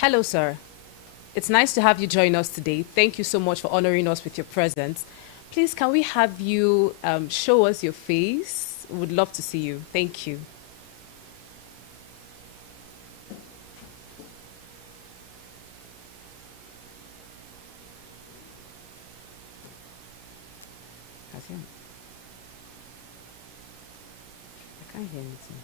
Hello, sir. It's nice to have you join us today. Thank you so much for honoring us with your presence. Please, can we have you show us your face? Would love to see you. Thank you. I can't hear anything. I can't hear anything.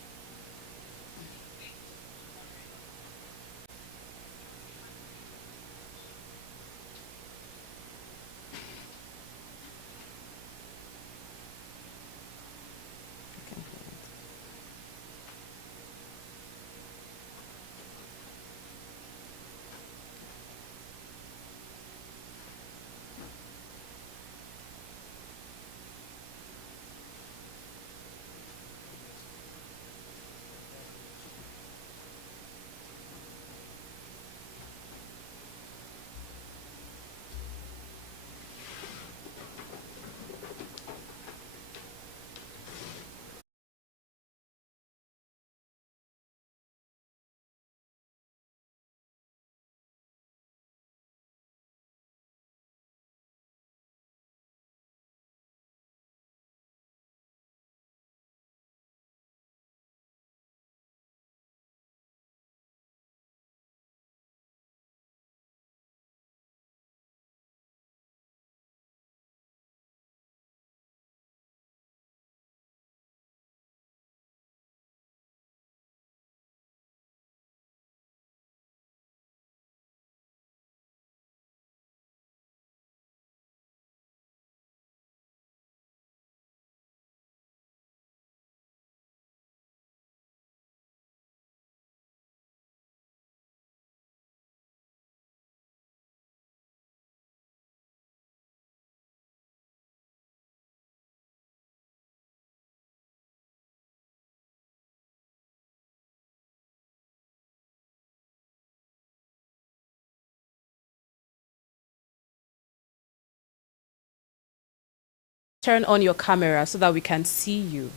Turn on your camera so that we can see you.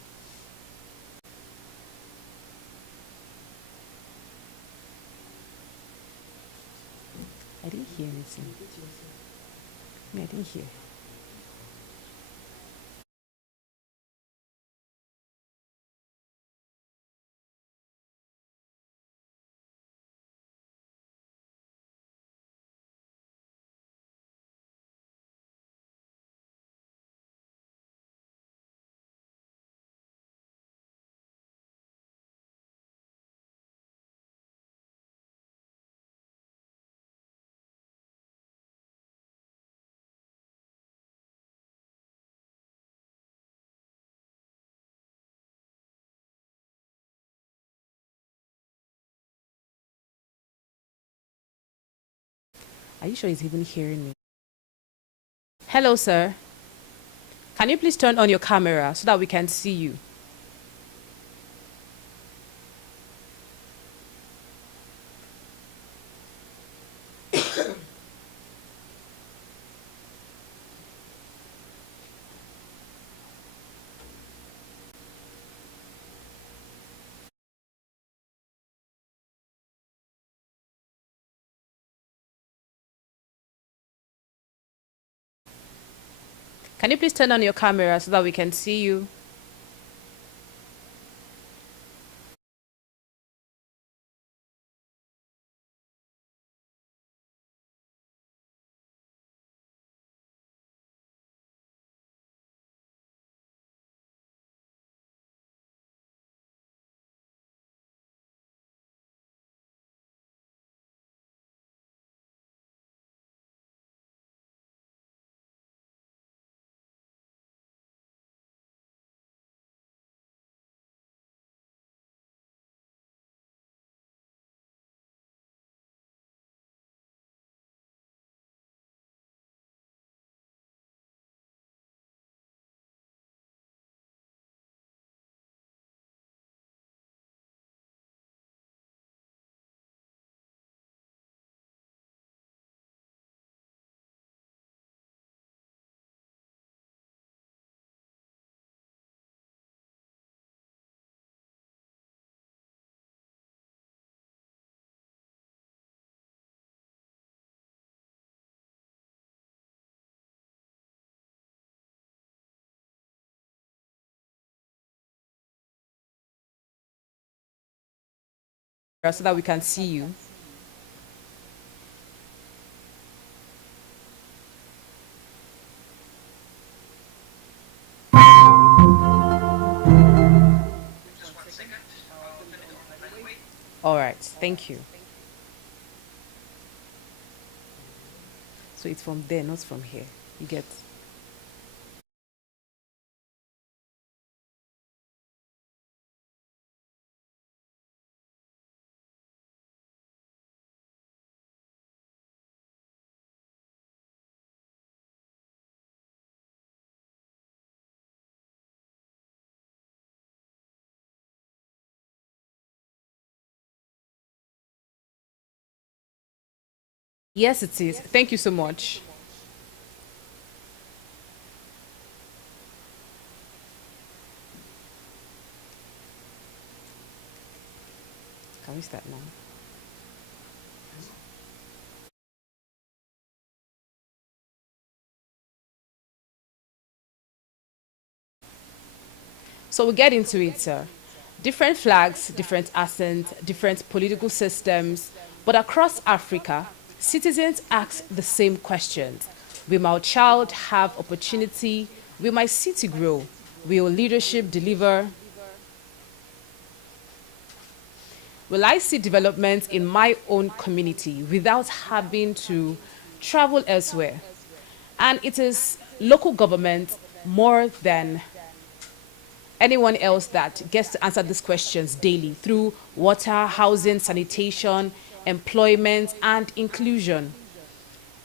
I didn't hear anything. I didn't hear. Are you sure he's even hearing me? Hello, sir. Can you please turn on your camera so that we can see you? Can you please turn on your camera so that we can see you? so that we can see you. All right, thank you. So it's from there, not from here. You get. Yes, it is. Thank you so much. Can we start now? So we'll get into it, sir. Different flags, different accents, different political systems, but across Africa, citizens ask the same questions. Will my child have opportunity? Will my city grow? Will leadership deliver? Will I see development in my own community without having to travel elsewhere? And it is local government more than anyone else that gets to answer these questions daily through water, housing, sanitation, employment, and inclusion.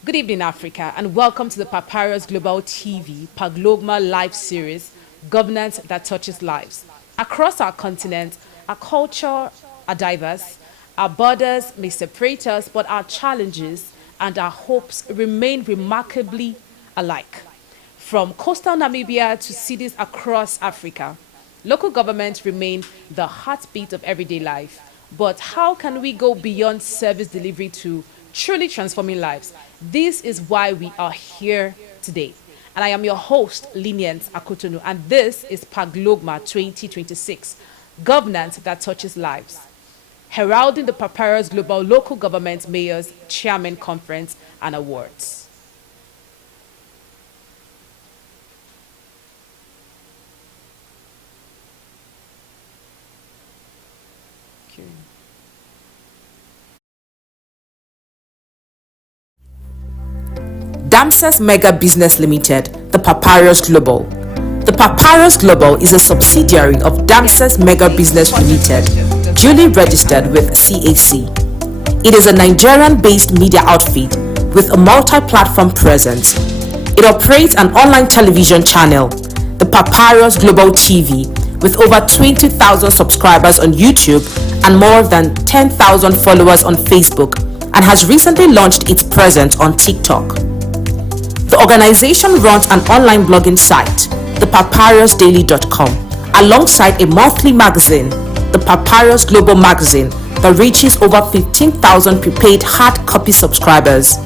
Good evening, Africa, and welcome to the Papyrus Global TV Paglogma live series, Governance That Touches Lives. Across our continent, our culture are diverse, our borders may separate us, but our challenges and our hopes remain remarkably alike. From coastal Namibia to cities across Africa, local governments remain the heartbeat of everyday life. But how can we go beyond service delivery to truly transforming lives? This is why we are here today. And I am your host, Lenient Akotonu, and this is Paglogma 2026, Governance That Touches Lives. Heralding the Papyrus Global Local Government Mayors Chairman Conference and Awards. Okay. Damses Mega Business Limited, the Papyrus Global. The Papyrus Global is a subsidiary of Damses Mega Business Limited, duly registered with CAC. It is a Nigerian-based media outfit with a multi-platform presence. It operates an online television channel, the Papyrus Global TV, with over 20,000 subscribers on YouTube and more than 10,000 followers on Facebook, and has recently launched its presence on TikTok. The organization runs an online blogging site, thepapyrusdaily.com, alongside a monthly magazine, the Papyrus Global Magazine, that reaches over 15,000 prepaid hard copy subscribers.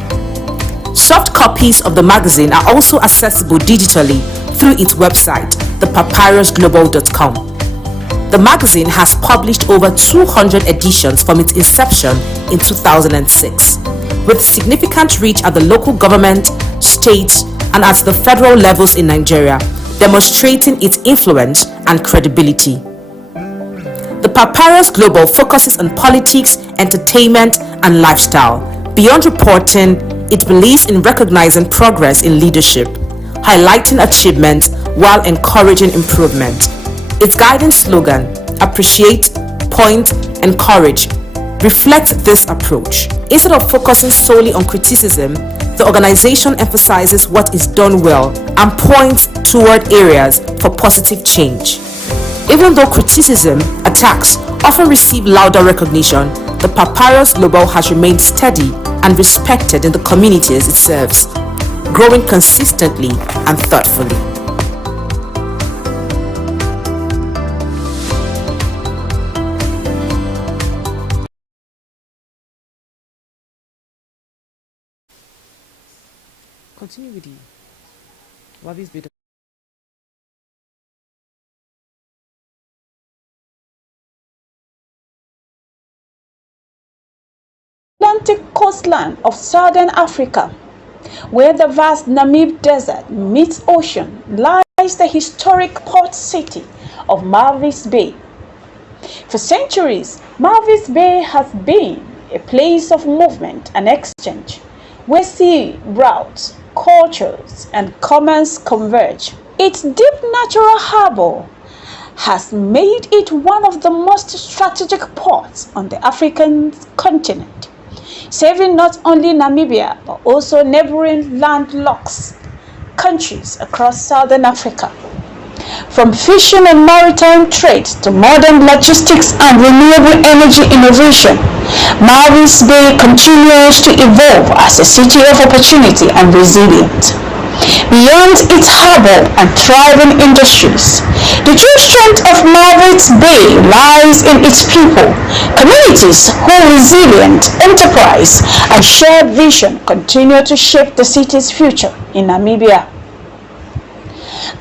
Soft copies of the magazine are also accessible digitally through its website, thepapyrusglobal.com. The magazine has published over 200 editions from its inception in 2006, with significant reach at the local government, state, and at the federal levels in Nigeria, demonstrating its influence and credibility. The Papyrus Global focuses on politics, entertainment, and lifestyle. Beyond reporting, it believes in recognizing progress in leadership, highlighting achievements while encouraging improvement. Its guiding slogan, "Appreciate, Point, Encourage," reflects this approach. Instead of focusing solely on criticism, the organization emphasizes what is done well and points toward areas for positive change. Even though criticism, attacks often receive louder recognition, the Papyrus Global has remained steady and respected in the communities it serves, growing consistently and thoughtfully. Continue with you. WALVIS bid. Atlantic coastline of southern Africa, where the vast Namib Desert meets ocean, lies the historic port city of Walvis Bay. For centuries, Walvis Bay has been a place of movement and exchange, where sea routes, cultures, and commerce converge. Its deep natural harbor has made it one of the most strategic ports on the African continent, serving not only Namibia but also neighboring landlocked countries across southern Africa. From fishing and maritime trade to modern logistics and renewable energy innovation, Walvis Bay continues to evolve as a city of opportunity and resilience. Beyond its harbor and thriving industries, the true strength of Walvis Bay lies in its people, communities whose resilient enterprise and shared vision continue to shape the city's future in Namibia.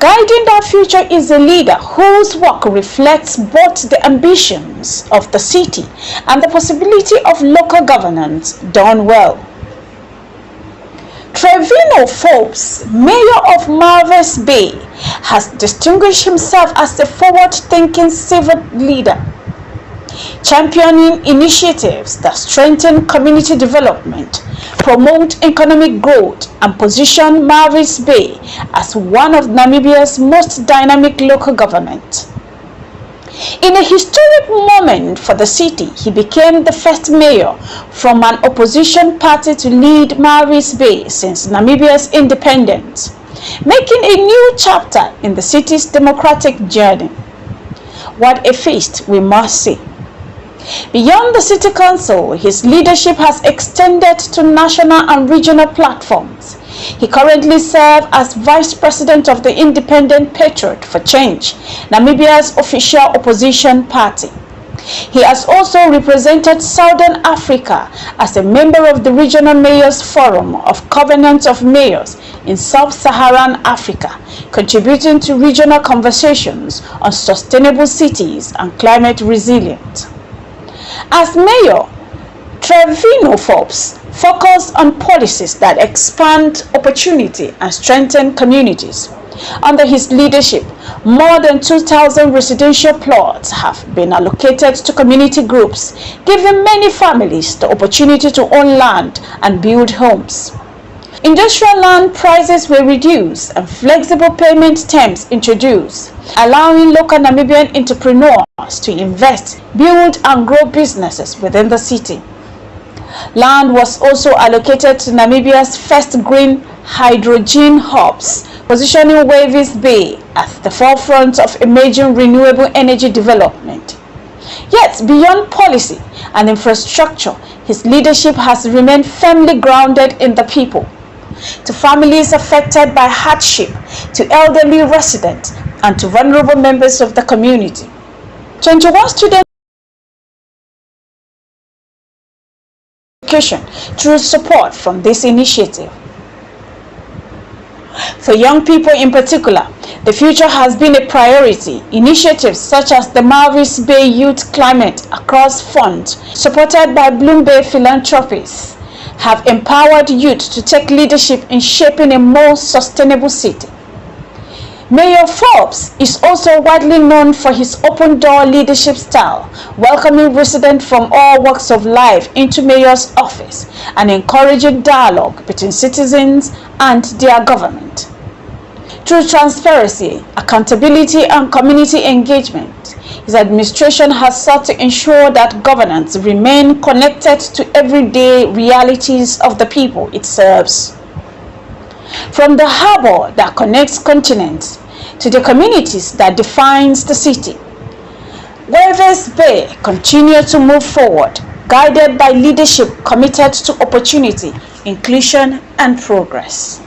Guiding that future is a leader whose work reflects both the ambitions of the city and the possibility of local governance done well. TREVINO Forbes, mayor of Walvis Bay, has distinguished himself as a forward-thinking civic leader, championing initiatives that strengthen community development, promote economic growth, and position Walvis Bay as one of Namibia's most dynamic local governments. In a historic moment for the city, he became the first mayor from an opposition party to lead Walvis Bay since Namibia's independence, making a new chapter in the city's democratic journey. What a feast, we must say. Beyond the city council, his leadership has extended to national and regional platforms. He currently serves as Vice President of the Independent Patriot for Change, Namibia's official opposition party. He has also represented Southern Africa as a member of the Regional Mayors Forum of Covenant of Mayors in Sub-Saharan Africa, contributing to regional conversations on sustainable cities and climate resilience. As mayor, TREVINO Forbes focused on policies that expand opportunity and strengthen communities. Under his leadership, more than 2,000 residential plots have been allocated to community groups, giving many families the opportunity to own land and build homes. Industrial land prices were reduced and flexible payment terms introduced, allowing local Namibian entrepreneurs to invest, build, and grow businesses within the city. Land was also allocated to Namibia's first green hydrogen hubs, positioning Walvis Bay at the forefront of emerging renewable energy development. Yet, beyond policy and infrastructure, his leadership has remained firmly grounded in the people. To families affected by hardship, to elderly residents, and to vulnerable members of the community. 21 students education through support from this initiative. For young people in particular, the future has been a priority. Initiatives such as the Walvis Bay Youth Climate Across Fund, supported by Bloom Bay Philanthropies, have empowered youth to take leadership in shaping a more sustainable city. Mayor Forbes is also widely known for his open-door leadership style, welcoming residents from all walks of life into mayor's office and encouraging dialogue between citizens and their government. Through transparency, accountability, and community engagement, his administration has sought to ensure that governance remain connected to everyday realities of the people it serves. From the harbor that connects continents to the communities that defines the city, Walvis Bay continues to move forward, guided by leadership committed to opportunity, inclusion, and progress.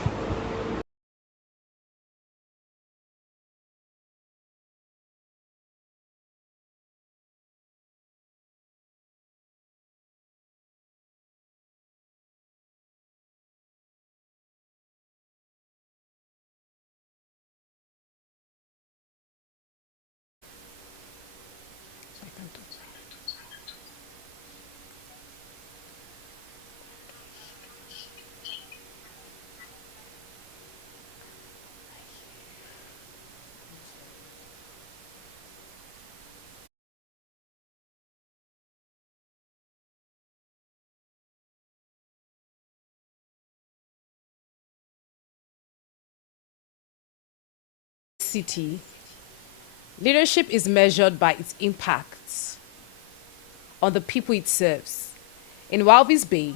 city, leadership is measured by its impact on the people it serves. In Walvis Bay,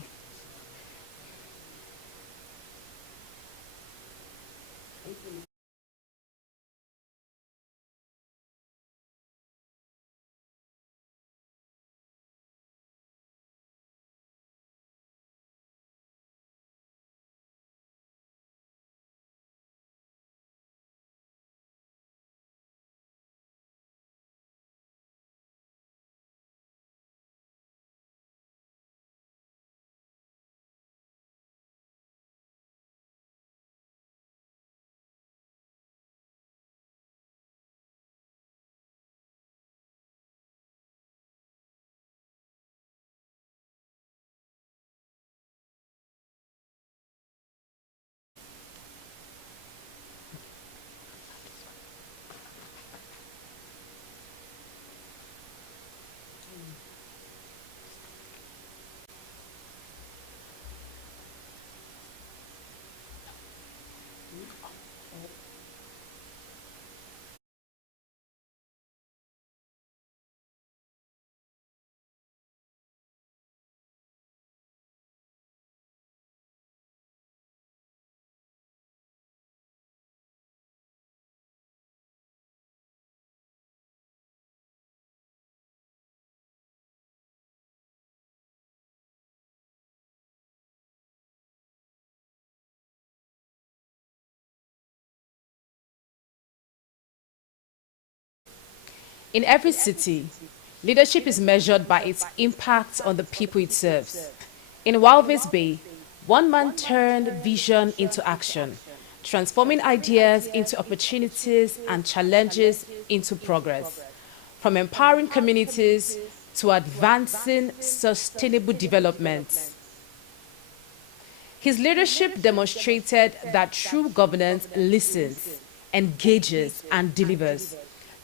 in every city, leadership is measured by its impact on the people it serves. In Walvis Bay, one man turned vision into action, transforming ideas into opportunities and challenges into progress. From empowering communities to advancing sustainable development. His leadership demonstrated that true governance listens, engages, and delivers.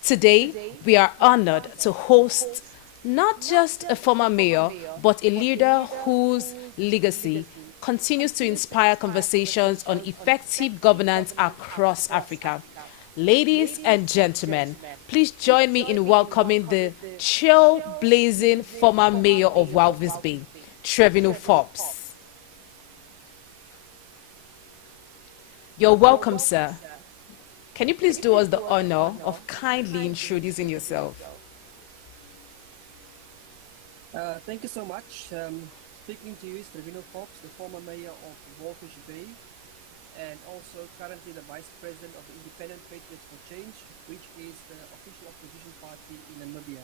Today, we are honored to host not just a former mayor, but a leader whose legacy continues to inspire conversations on effective governance across Africa. Ladies and gentlemen, please join me in welcoming the trailblazing former mayor of Walvis Bay, TREVINO Forbes. You're welcome, sir. Can you please do us the honor of kindly introducing yourself? Thank you so much. Speaking to you is TREVINO Forbes, the former mayor of Walvis Bay, and also currently the vice president of the Independent Patriots for Change, which is the official opposition party in Namibia.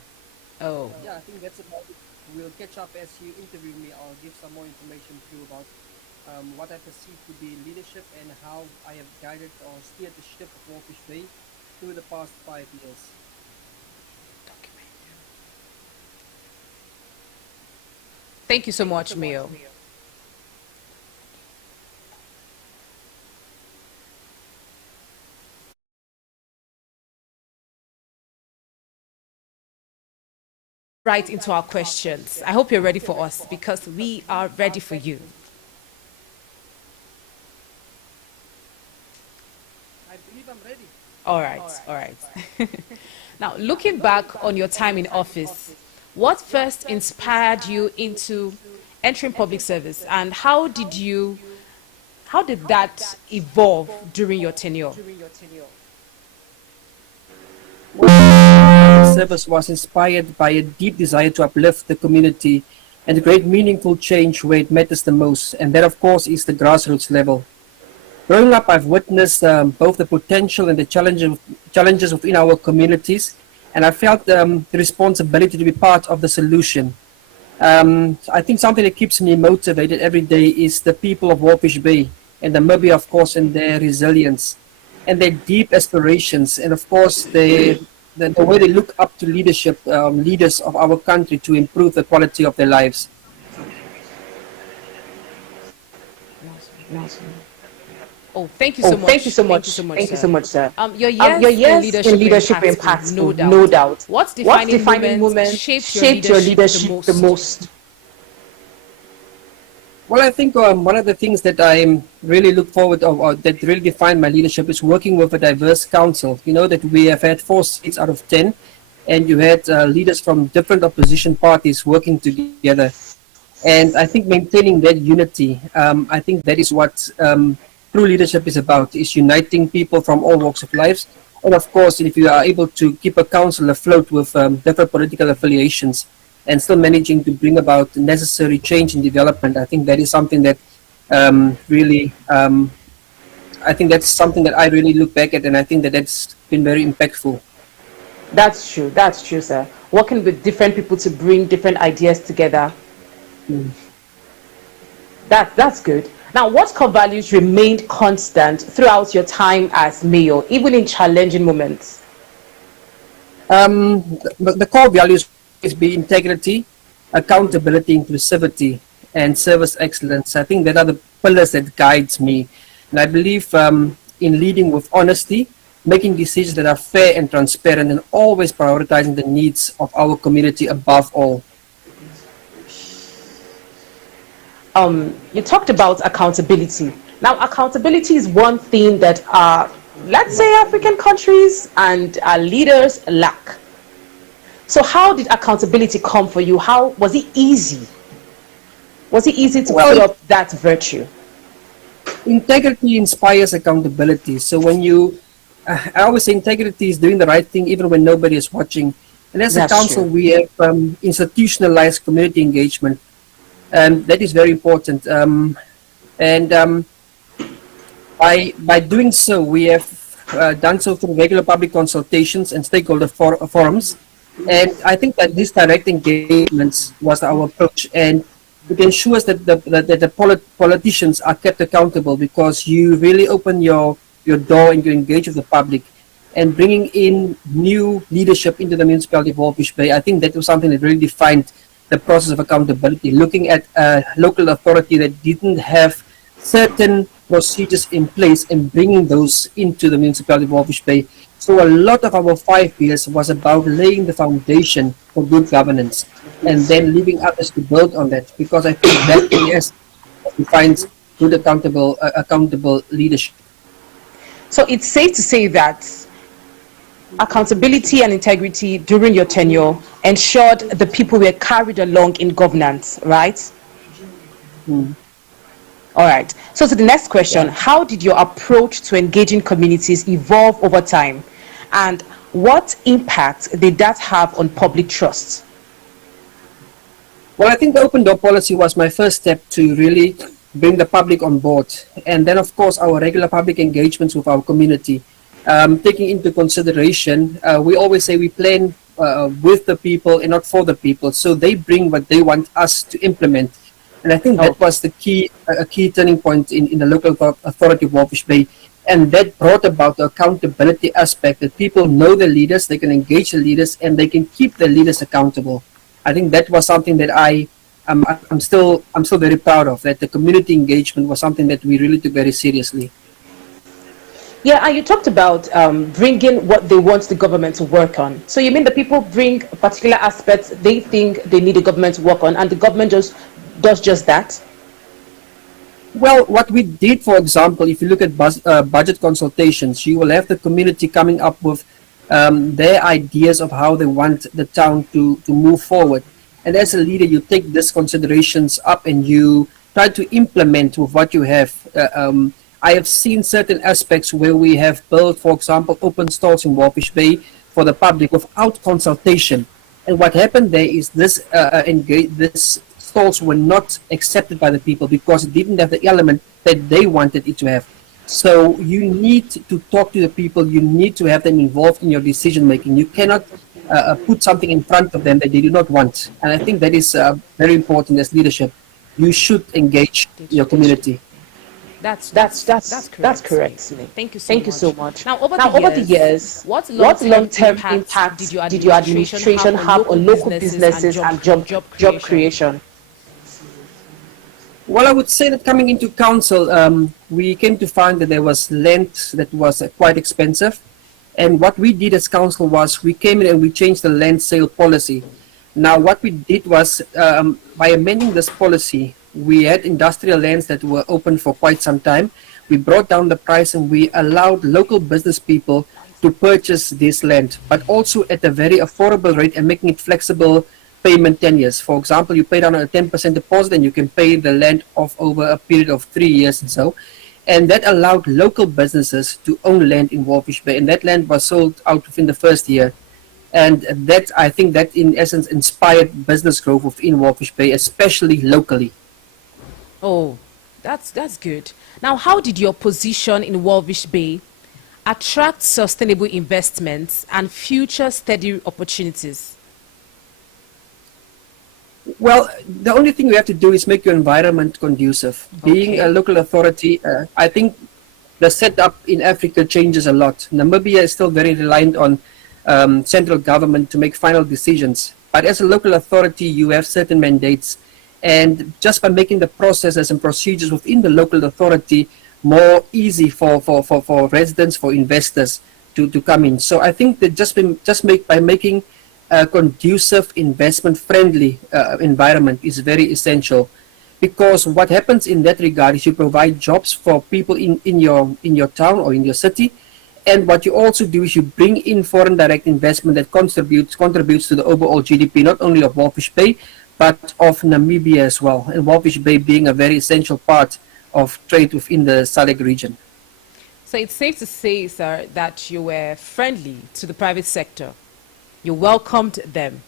Oh. Yeah, I think that's about it. We'll catch up as you interview me. I'll give some more information to you about what I perceive to be leadership and how I have guided or steered the ship of Walvis Bay through the past 5 years. Thank you so much, Mayor. Right into our questions. I hope you're ready for us because we are ready for you. I believe I'm ready. All right. Now, looking back on your time in office, what first inspired you into entering public service, and how did that evolve during your tenure? Service was inspired by a deep desire to uplift the community and create meaningful change where it matters the most, and that of course is the grassroots level. Growing up, I've witnessed both the potential and the challenges within our communities, and I felt the responsibility to be part of the solution. I think something that keeps me motivated every day is the people of Walvis Bay and Namibia, of course, and their resilience and their deep aspirations, and of course the way they look up to leadership, leaders of our country to improve the quality of their lives. Oh, thank you so much. Thank you so much, sir. Your Your years years in leadership were impactful, impactful, no doubt. What What defining defining moments moment shaped shaped your leadership the most? Well, I think one of the things that I really look forward to, or that really define my leadership, is working with a diverse council. You know that we have had 4 seats out of 10, and you had leaders from different opposition parties working together. And I think maintaining that unity, I think that is what true leadership is about, is uniting people from all walks of life. And of course, if you are able to keep a council afloat with different political affiliations and still managing to bring about necessary change and development, I think that is something that really, I think that's something that I really look back at, and I think that that's been very impactful. That's true, sir. Working with different people to bring different ideas together. That's good. Now, what core values remained constant throughout your time as mayor, even in challenging moments? The core values is be integrity, accountability, inclusivity, and service excellence. I think that are the pillars that guides me, and I believe in leading with honesty, making decisions that are fair and transparent, and always prioritizing the needs of our community above all. You talked about accountability. Now, accountability is one thing that let's say African countries and leaders lack. So how did accountability come for you? How was it easy? Was it easy to put up that virtue? Integrity inspires accountability. So when you, I always say integrity is doing the right thing even when nobody is watching. And as a council, we have institutionalized community engagement. And that is very important. By doing so, we have done so through regular public consultations and stakeholder forums. And I think that these direct engagements was our approach, and it ensures that the politicians are kept accountable, because you really open your door and you engage with the public, and bringing in new leadership into the municipality of Walvis Bay. I think that was something that really defined the process of accountability, looking at a local authority that didn't have certain procedures in place and bringing those into the municipality of Walvis Bay. So a lot of our 5 years was about laying the foundation for good governance, and then leaving others to build on that, because I think that yes, defines good accountable leadership. So it's safe to say that accountability and integrity during your tenure ensured the people were carried along in governance, right? All right. So to the next question, how did your approach to engaging communities evolve over time? And what impact did that have on public trust? Well, I think the open door policy was my first step to really bring the public on board. And then, of course, our regular public engagements with our community. Taking into consideration, we always say we plan with the people and not for the people. So they bring what they want us to implement. And I think that was the key turning point in the local authority of Walvis Bay. And that brought about the accountability aspect, that people know the leaders, they can engage the leaders, and they can keep the leaders accountable. I think that was something that I'm still very proud of, that the community engagement was something that we really took very seriously. Yeah, and you talked about bringing what they want the government to work on. So you mean the people bring particular aspects they think they need the government to work on, and the government just does just that? Well, what we did, for example, if you look at budget consultations, you will have the community coming up with their ideas of how they want the town to move forward. And as a leader, you take these considerations up and you try to implement with what you have. I have seen certain aspects where we have built, for example, open stalls in Walvis Bay for the public without consultation. And what happened there is this stalls were not accepted by the people because it didn't have the element that they wanted it to have. So you need to talk to the people, you need to have them involved in your decision making. You cannot put something in front of them that they do not want. And I think that is very important as leadership. You should engage your community. That's correct. Thank you so much. Now, over the years, what long-term impact did your administration have on local businesses and job creation? Well, I would say that coming into council, we came to find that there was land that was quite expensive. And what we did as council was we came in and we changed the land sale policy. Now, what we did was by amending this policy, we had industrial lands that were open for quite some time. We brought down the price and we allowed local business people to purchase this land, but also at a very affordable rate and making it flexible payment 10 years. For example, you pay down a 10% deposit and you can pay the land off over a period of 3 years and so. And that allowed local businesses to own land in Walvis Bay, and that land was sold out within the first year. And that, I think that in essence inspired business growth within Walvis Bay, especially locally. Oh, that's good. Now, how did your position in Walvis Bay attract sustainable investments and future steady opportunities? Well, the only thing we have to do is make your environment conducive. Being a local authority, I think the setup in Africa changes a lot. Namibia is still very reliant on central government to make final decisions. But as a local authority, you have certain mandates. And just by making the processes and procedures within the local authority more easy for residents, for investors to come in. So I think that by making a conducive, investment-friendly environment is very essential, because what happens in that regard is you provide jobs for people in your town or in your city, and what you also do is you bring in foreign direct investment that contributes to the overall GDP, not only of Walvis Bay, but of Namibia as well, and Walvis Bay being a very essential part of trade within the SADC region. So it's safe to say, sir, that you were friendly to the private sector. You welcomed them.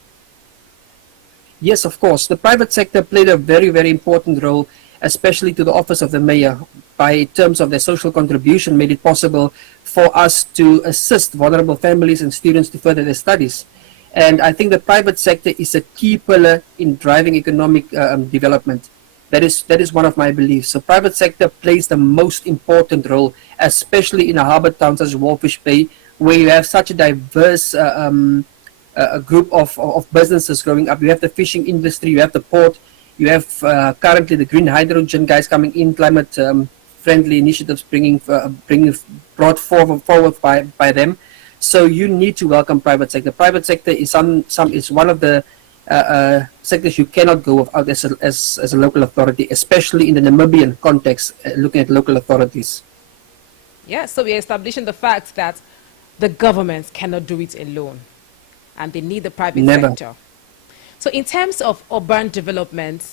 Yes, of course. The private sector played a very, very important role, especially to the office of the mayor, by terms of their social contribution, made it possible for us to assist vulnerable families and students to further their studies. And I think the private sector is a key pillar in driving economic development. That is one of my beliefs. So private sector plays the most important role, especially in a harbor town such as Walvis Bay, where you have such a diverse a group of businesses growing up. You have the fishing industry, you have the port, you have currently the green hydrogen guys coming in, climate friendly initiatives brought forward by them. So you need to welcome private sector. Private sector is is one of the sectors you cannot go without as a local authority, especially in the Namibian context, looking at local authorities. Yeah, so we're establishing the fact that the government cannot do it alone, and they need the private sector. So in terms of urban development,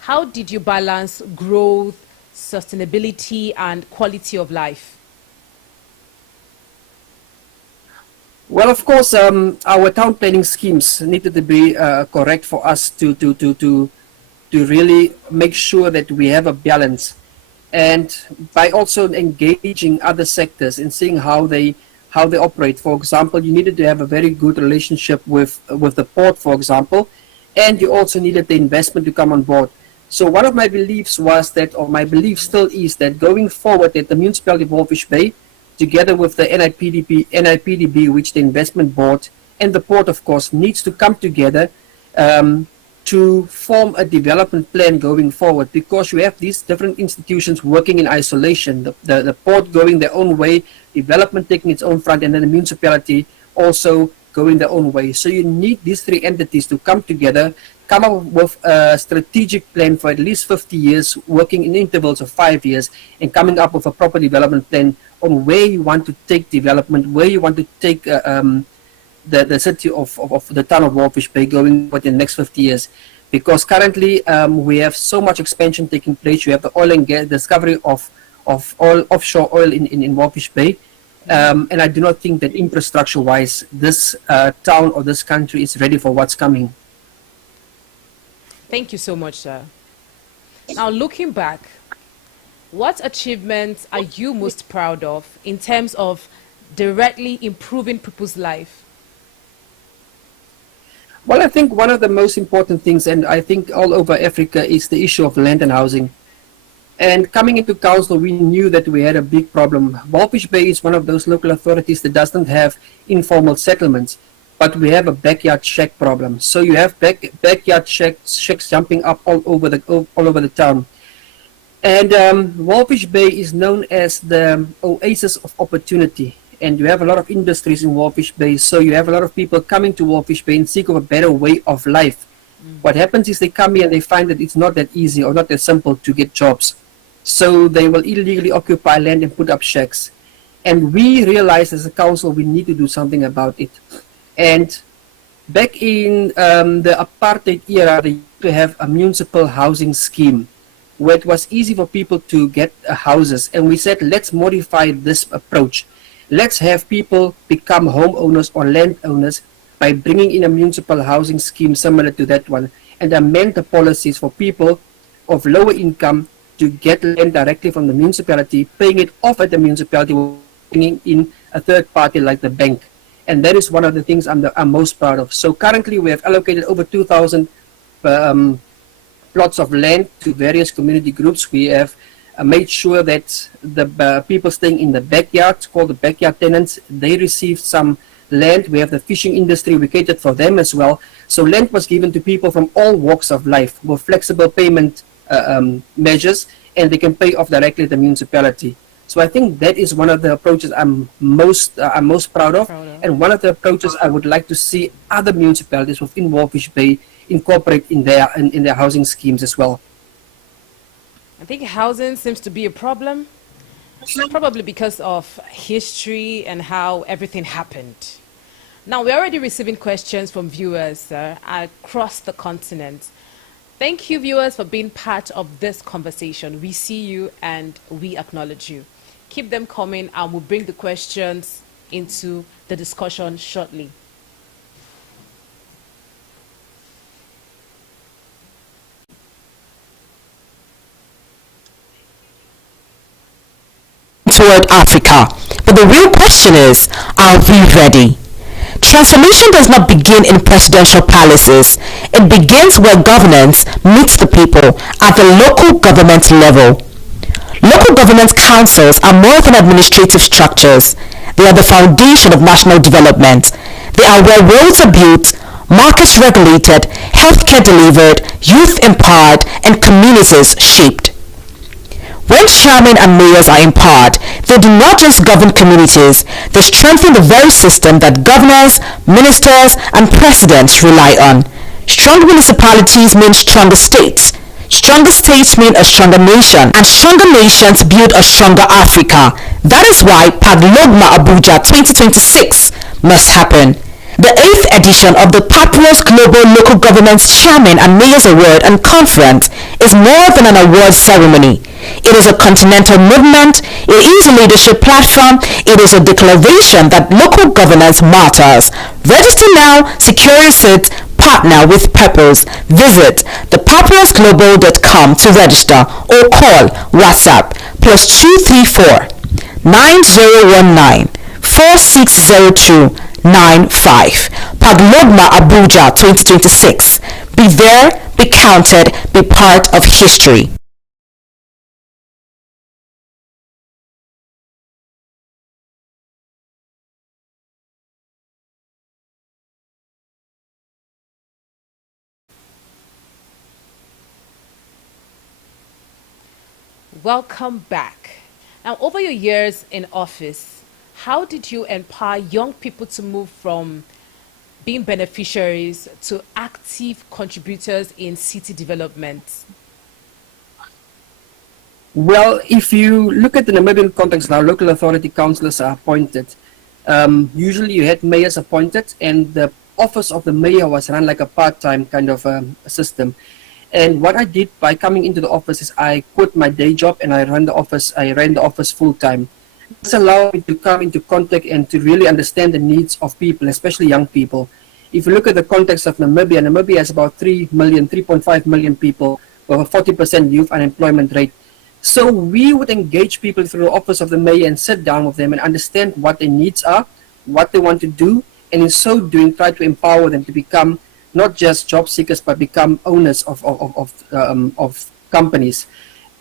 how did you balance growth, sustainability, and quality of life? Well, of course, our town planning schemes needed to be correct for us to really make sure that we have a balance, and by also engaging other sectors and seeing how they operate. For example, you needed to have a very good relationship with the port, for example, and you also needed the investment to come on board. So one of my beliefs was that, or my belief still is that going forward, that the municipality of Walvis Bay, together with the NIPDB, which the investment board and the port, of course, needs to come together to form a development plan going forward, because you have these different institutions working in isolation, the port going their own way, development taking its own front, and then the municipality also going their own way. So you need these three entities to come together, come up with a strategic plan for at least 50 years, working in intervals of 5 years, and coming up with a proper development plan on where you want to take development, where you want to take the city of the town of Walvis Bay going for the next 50 years. Because currently we have so much expansion taking place. You have the oil and gas discovery of oil, offshore oil in Walvis Bay. And I do not think that infrastructure-wise, this town or this country is ready for what's coming. Thank you so much, sir. Now, looking back, what achievements are you most proud of in terms of directly improving people's life? Well, I think one of the most important things, and I think all over Africa, is the issue of land and housing. And coming into council, we knew that we had a big problem. Walvis Bay is one of those local authorities that doesn't have informal settlements, but we have a backyard shack problem. So you have backyard shacks jumping up all over the town. And Walvis Bay is known as the oasis of opportunity. And you have a lot of industries in Walvis Bay, so you have a lot of people coming to Walvis Bay in seek of a better way of life. What happens is they come here and they find that it's not that easy or not that simple to get jobs. So they will illegally occupy land and put up shacks. And we realized as a council we need to do something about it. And back in the apartheid era, they used to have a municipal housing scheme where it was easy for people to get houses. And we said, let's modify this approach. Let's have people become homeowners or landowners by bringing in a municipal housing scheme similar to that one, and amend the policies for people of lower income to get land directly from the municipality, paying it off at the municipality, bringing in a third party like the bank. And that is one of the things I'm most proud of. So currently we have allocated over 2,000 plots of land to various community groups. We have made sure that the people staying in the backyards, called the backyard tenants, they received some land. We have the fishing industry, we catered for them as well. So land was given to people from all walks of life with flexible payment measures, and they can pay off directly at the municipality. So I think that is one of the approaches I'm most proud of, and one of the approaches I would like to see other municipalities within Walvis Bay incorporate in their housing schemes as well. I think housing seems to be a problem, probably because of history and how everything happened. Now, we're already receiving questions from viewers across the continent. Thank you, viewers, for being part of this conversation. We see you and we acknowledge you. Keep them coming, and we'll bring the questions into the discussion shortly. Toward Africa. But the real question is, are we ready? Transformation does not begin in presidential palaces. It begins where governance meets the people at the local government level. Local government councils are more than administrative structures. They are the foundation of national development. They are where roads are built, markets regulated, healthcare delivered, youth empowered, and communities shaped. When chairmen and mayors are empowered, they do not just govern communities, they strengthen the very system that governors, ministers, and presidents rely on. Strong municipalities mean stronger states. Stronger states mean a stronger nation, and stronger nations build a stronger Africa. That is why Paglogma Abuja 2026 must happen. The 8th edition of the Papyrus Global Local Government Chairman and Mayors Award and Conference is more than an award ceremony. It is a continental movement, it is a leadership platform, it is a declaration that local governance matters. Register now, secure your seat, partner with Papyrus. Visit thepapyrusglobal.com to register or call WhatsApp +234 9019 4602 95. Paglogma Abuja 2026. Be there, be counted, be part of history. Welcome back. Now, over your years in office, how did you empower young people to move from being beneficiaries to active contributors in city development? Well, if you look at the Namibian context now, local authority councillors are appointed. Usually you had mayors appointed, and the office of the mayor was run like a part-time kind of system. And what I did by coming into the office is I quit my day job and I ran the office full-time. This allowed me to come into contact and to really understand the needs of people, especially young people. If you look at the context of Namibia, Namibia has about 3.5 million people with a 40% youth unemployment rate. So we would engage people through the office of the mayor and sit down with them and understand what their needs are, what they want to do, and in so doing try to empower them to become not just job seekers but become owners of companies.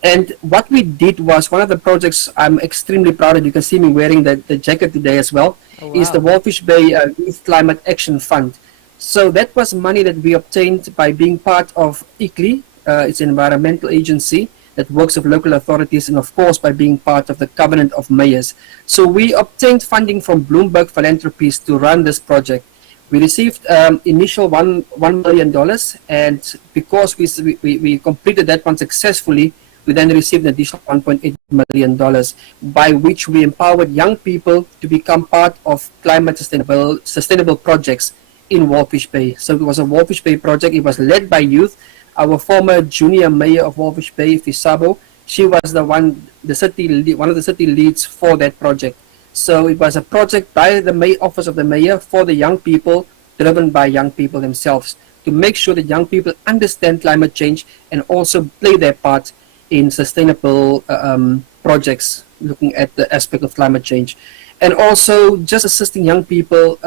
And what we did was, one of the projects I'm extremely proud of, you can see me wearing the jacket today as well, is the Walvis Bay Youth Climate Action Fund. So that was money that we obtained by being part of ICLI, it's an environmental agency that works with local authorities, and of course by being part of the Covenant of Mayors. So we obtained funding from Bloomberg Philanthropies to run this project. We received initial $1 million, and because we completed that one successfully, we then received an additional $1.8 million, by which we empowered young people to become part of climate sustainable projects in Walvis Bay. So it was a Walvis Bay project. It was led by youth. Our former junior mayor of Walvis Bay, Fisabo, she was one of the city leads for that project. So it was a project by the office of the mayor for the young people, driven by young people themselves, to make sure that young people understand climate change and also play their part in sustainable projects looking at the aspect of climate change. And also just assisting young people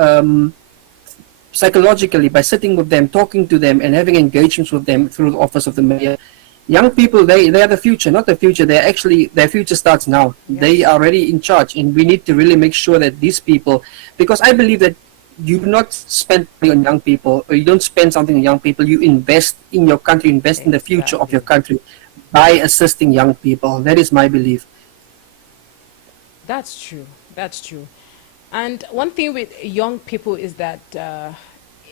psychologically by sitting with them, talking to them, and having engagements with them through the office of the mayor. Young people, they are the future, not the future. They're actually, their future starts now. Yes. They are already in charge, and we need to really make sure that these people, because I believe that you do not spend money on young people, or you don't spend something on young people, you invest in your country, invest in the future of your country by assisting young people. That is my belief. That's true. That's true. And one thing with young people is that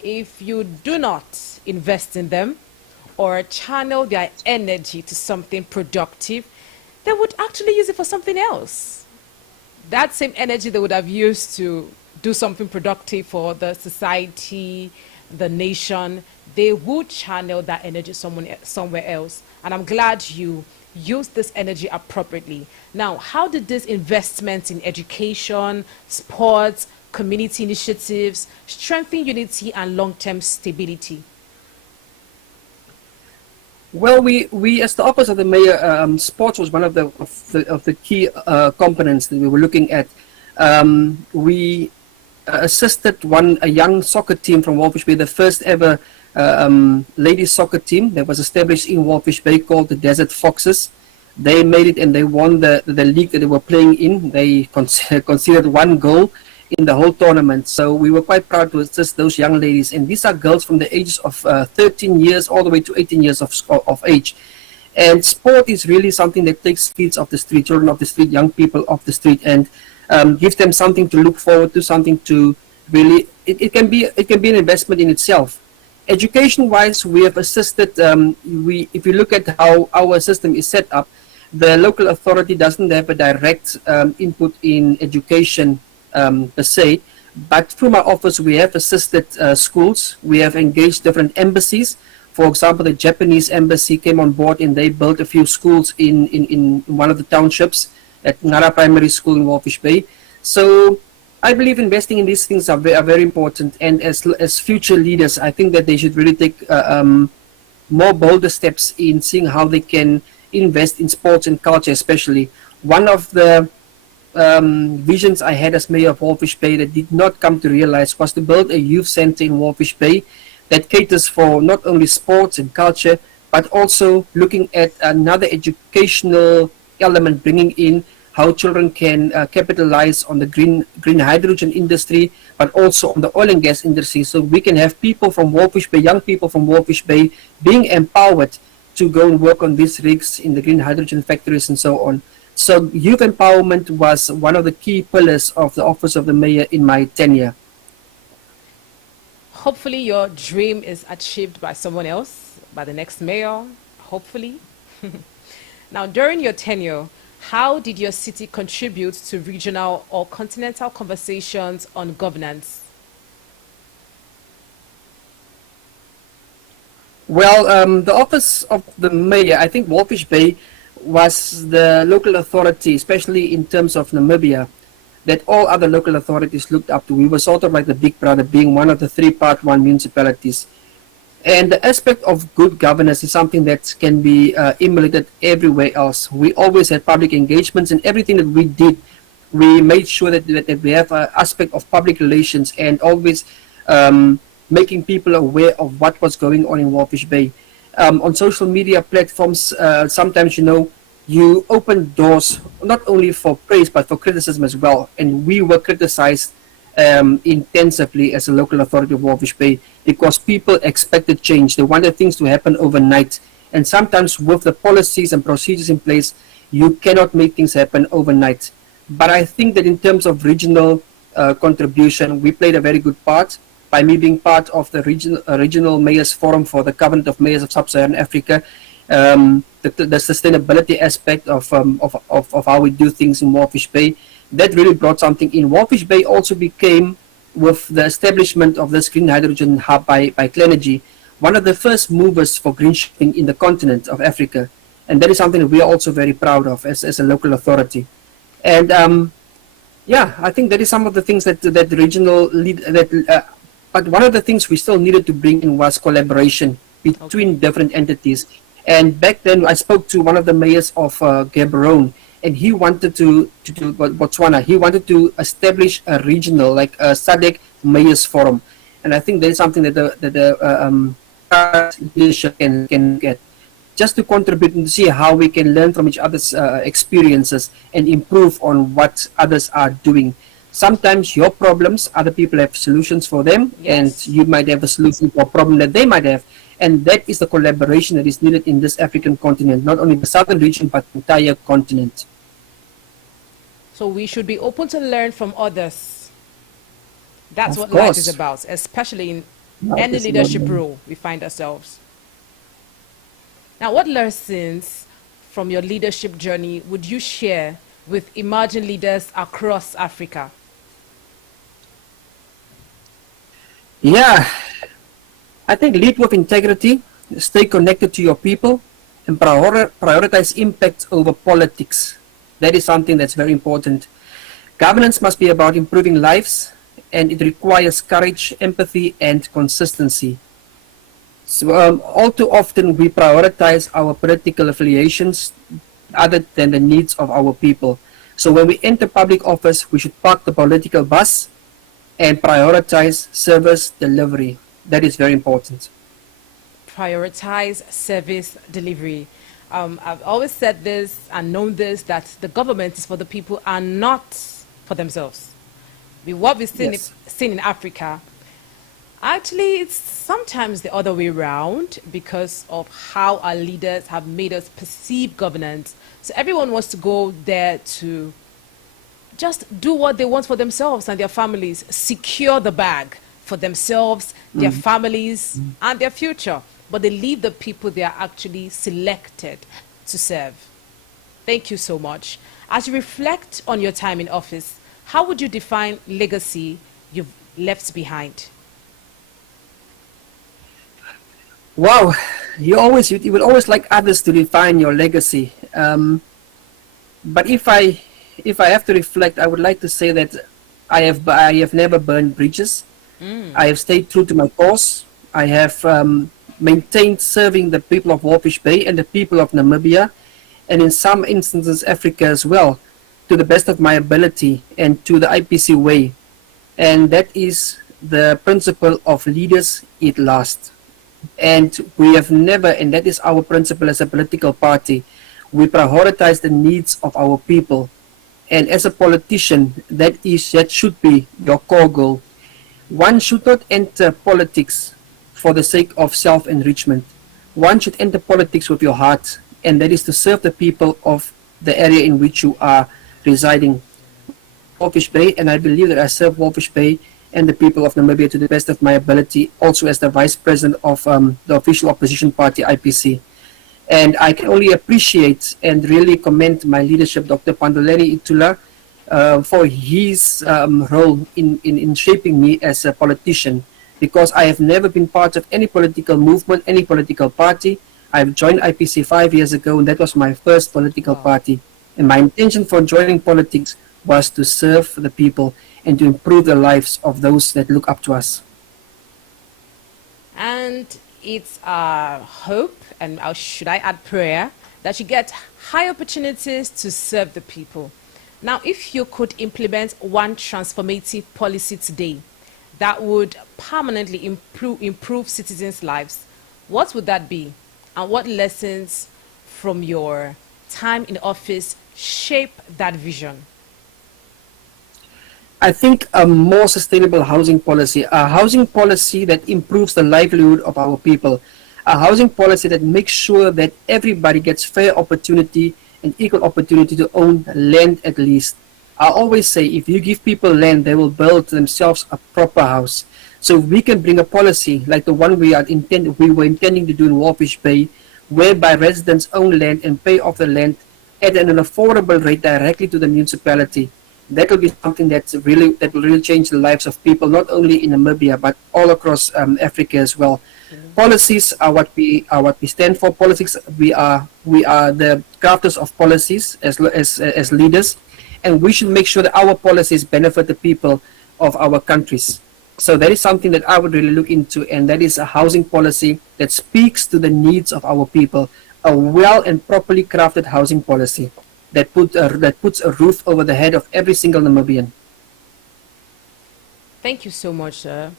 if you do not invest in them or channel their energy to something productive, they would actually use it for something else. That same energy they would have used to do something productive for the society, the nation, they would channel that energy somewhere else. And I'm glad you used this energy appropriately. Now, how did these investments in education, sports, community initiatives strengthen unity and long-term stability? Well, we as the office of the mayor, sports was one of the key components that we were looking at. We assisted a young soccer team from Walvis Bay, the first ever ladies soccer team that was established in Walvis Bay, called the Desert Foxes. They made it and they won the league that they were playing in. They conceded 1 goal in the whole tournament. So we were quite proud to assist those young ladies. And these are girls from the ages of 13 years all the way to 18 years of age. And sport is really something that takes kids off the street, children off the street, young people off the street, and gives them something to look forward to, something to really, it can be an investment in itself. Education-wise, we have assisted, if you look at how our system is set up, the local authority doesn't have a direct input in education per se, but through my office we have assisted schools. We have engaged different embassies. For example, the Japanese embassy came on board and they built a few schools in one of the townships at Nara Primary School in Walvis Bay. So I believe investing in these things are very important, and as future leaders, I think that they should really take more bolder steps in seeing how they can invest in sports and culture especially. One of the visions I had as mayor of Walvis Bay that did not come to realize was to build a youth center in Walvis Bay that caters for not only sports and culture, but also looking at another educational element, bringing in how children can capitalize on the green hydrogen industry, but also on the oil and gas industry. So we can have people from Walvis Bay, young people from Walvis Bay, being empowered to go and work on these rigs in the green hydrogen factories and so on. So youth empowerment was one of the key pillars of the office of the mayor in my tenure. Hopefully your dream is achieved by someone else, by the next mayor, hopefully. Now, during your tenure, how did your city contribute to regional or continental conversations on governance? Well, the office of the mayor, I think Walvis Bay was the local authority, especially in terms of Namibia, that all other local authorities looked up to. We were sort of like the big brother, being one of the 3 Part 1 municipalities. And the aspect of good governance is something that can be emulated everywhere else. We always had public engagements, and everything that we did, we made sure that we have an aspect of public relations and always making people aware of what was going on in Walvis Bay. On social media platforms, sometimes, you open doors not only for praise but for criticism as well. And we were criticized intensively as a local authority of Walvis Bay because people expected change. They wanted things to happen overnight. And sometimes with the policies and procedures in place, you cannot make things happen overnight. But I think that in terms of regional contribution, we played a very good part. by me being part of the regional mayors forum for the Covenant of Mayors of Sub-Saharan Africa. The sustainability aspect of how we do things in Walvis Bay, that really brought something in. Walvis Bay also became, with the establishment of this green hydrogen hub by Clenergy, one of the first movers for green shipping in the continent of Africa. And that is something that we are also very proud of as a local authority. And yeah, I think that is some of the things that the regional lead, but one of the things we still needed to bring in was collaboration between different entities. And back then, I spoke to one of the mayors of Gaborone, and he wanted to Botswana. He wanted to establish a regional, like a SADC Mayors Forum, and I think that is something that the leadership can get, just to contribute and see how we can learn from each other's experiences and improve on what others are doing. Sometimes your problems, other people have solutions for them, and you might have a solution for a problem that they might have. And that is the collaboration that is needed in this African continent, not only the southern region, but the entire continent. So we should be open to learn from others. That's what course. life is about, especially in any leadership role we find ourselves. Now, what lessons from your leadership journey would you share with emerging leaders across Africa? Yeah, I think lead with integrity, stay connected to your people, and prioritize impact over politics. That is something that's very important. Governance must be about improving lives, and it requires courage, empathy, and consistency. So all too often we prioritize our political affiliations other than the needs of our people. So when we enter public office, we should park the political bus and prioritize service delivery. That is very important. Prioritize service delivery. I've always said this and known this, that the government is for the people and not for themselves. What we've seen in Africa, actually, it's sometimes the other way around because of how our leaders have made us perceive governance. So everyone wants to go there to just do what they want for themselves and their families, secure the bag for themselves, their families, and their future. But they leave the people they are actually selected to serve. Thank you so much. As you reflect on your time in office, how would you define legacy you've left behind? Wow, you will always like others to define your legacy. But if I have to reflect, I would like to say that I have never burned bridges. I have stayed true to my cause. I have maintained serving the people of Walvis Bay and the people of Namibia, and in some instances Africa as well, to the best of my ability and to the IPC way. And that is the principle of leaders eat last. And we have never, and that is our principle as a political party, we prioritize the needs of our people. And as a politician, that should be your core goal. One should not enter politics for the sake of self-enrichment. One should enter politics with your heart, and that is to serve the people of the area in which you are residing. Walvis Bay, and I believe that I serve Walvis Bay and the people of Namibia to the best of my ability, also as the Vice President of the official opposition party, IPC. And I can only appreciate and really commend my leadership, Dr. Pandoleni Itula, for his role in shaping me as a politician, because I have never been part of any political movement, any political party. I've joined IPC 5 years ago, and that was my first political party. And my intention for joining politics was to serve the people and to improve the lives of those that look up to us. And it's our hope, and should I add prayer, that you get high opportunities to serve the people. Now, if you could implement one transformative policy today that would permanently improve citizens' lives, what would that be? And what lessons from your time in office shape that vision? I think a more sustainable housing policy, a housing policy that improves the livelihood of our people, a housing policy that makes sure that everybody gets fair opportunity and equal opportunity to own land at least. I always say, if you give people land, they will build themselves a proper house. So we can bring a policy like the one we were intending to do in Walvish Bay, whereby residents own land and pay off the land at an affordable rate directly to the municipality. That will be something that will really change the lives of people, not only in Namibia but all across Africa as well. Policies are what we stand for. Politics, we are the crafters of policies as leaders, and we should make sure that our policies benefit the people of our countries. So that is something that I would really look into, and that is a housing policy that speaks to the needs of our people, a well and properly crafted housing policy that puts a roof over the head of every single Namibian. Thank you so much, sir.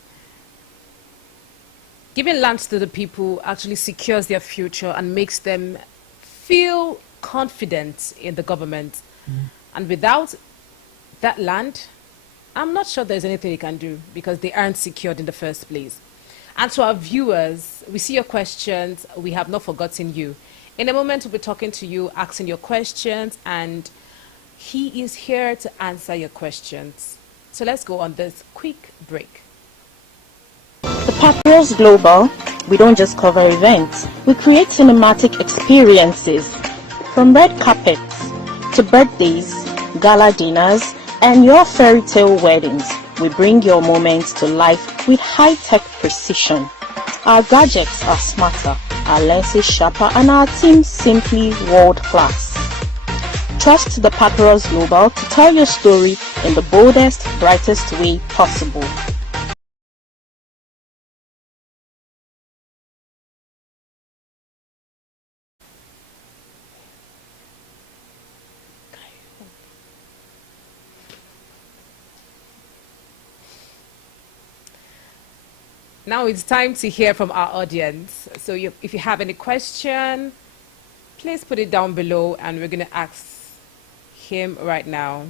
Giving land to the people actually secures their future and makes them feel confident in the government. And without that land, I'm not sure there's anything they can do because they aren't secured in the first place. And to our viewers, we see your questions. We have not forgotten you. In a moment, we'll be talking to you, asking your questions, and he is here to answer your questions. So let's go on this quick break. The Papyrus Global, we don't just cover events, we create cinematic experiences. From red carpets to birthdays, gala dinners, and your fairy tale weddings, we bring your moments to life with high-tech precision. Our gadgets are smarter, our lenses sharper, and our team simply world-class. Trust the Papyrus Global to tell your story in the boldest, brightest way possible. Now it's time to hear from our audience. So if you have any question, please put it down below and we're going to ask him right now.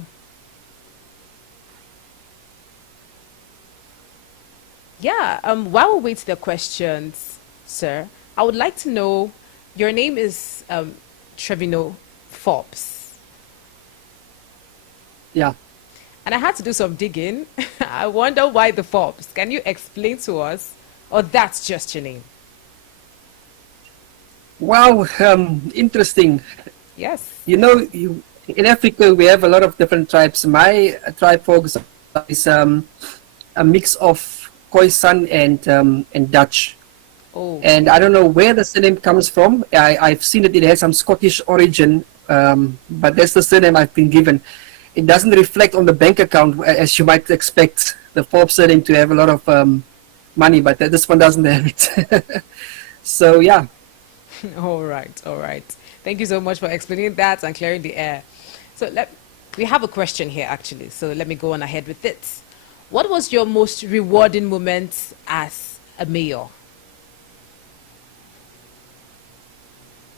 Yeah, while we wait the questions, sir, I would like to know, your name is TREVINO Forbes. Yeah. And I had to do some digging. I wonder why the Forbes. Can you explain to us? Or that's just your name? Wow, interesting. Yes. You know, in Africa, we have a lot of different tribes. My tribe, folks, is a mix of Khoisan and Dutch. Oh. And I don't know where the surname comes from. I've seen that it has some Scottish origin, but that's the surname I've been given. It doesn't reflect on the bank account as you might expect the Forbes surname to have a lot of money, but this one doesn't have it. So yeah. All right, all right. Thank you so much for explaining that and clearing the air. So we have a question here actually, so let me go on ahead with it. What was your most rewarding moment as a mayor?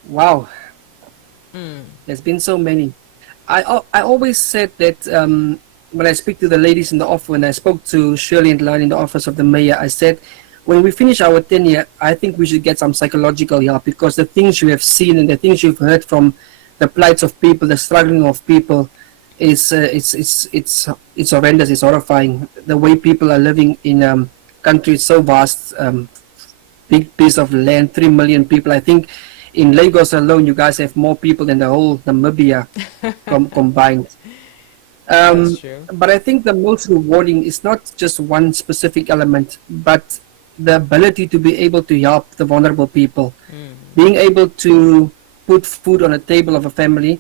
Wow. There's been so many. I always said that when I speak to the ladies in the office, when I spoke to Shirley and Lani in the office of the mayor, I said, when we finish our tenure, I think we should get some psychological help, because the things you have seen and the things you've heard from the plights of people, the struggling of people, it's horrendous, it's horrifying. The way people are living in countries so vast, big piece of land, 3 million people. I think in Lagos alone, you guys have more people than the whole Namibia combined. But I think the most rewarding is not just one specific element, but the ability to be able to help the vulnerable people. Being able to put food on the table of a family,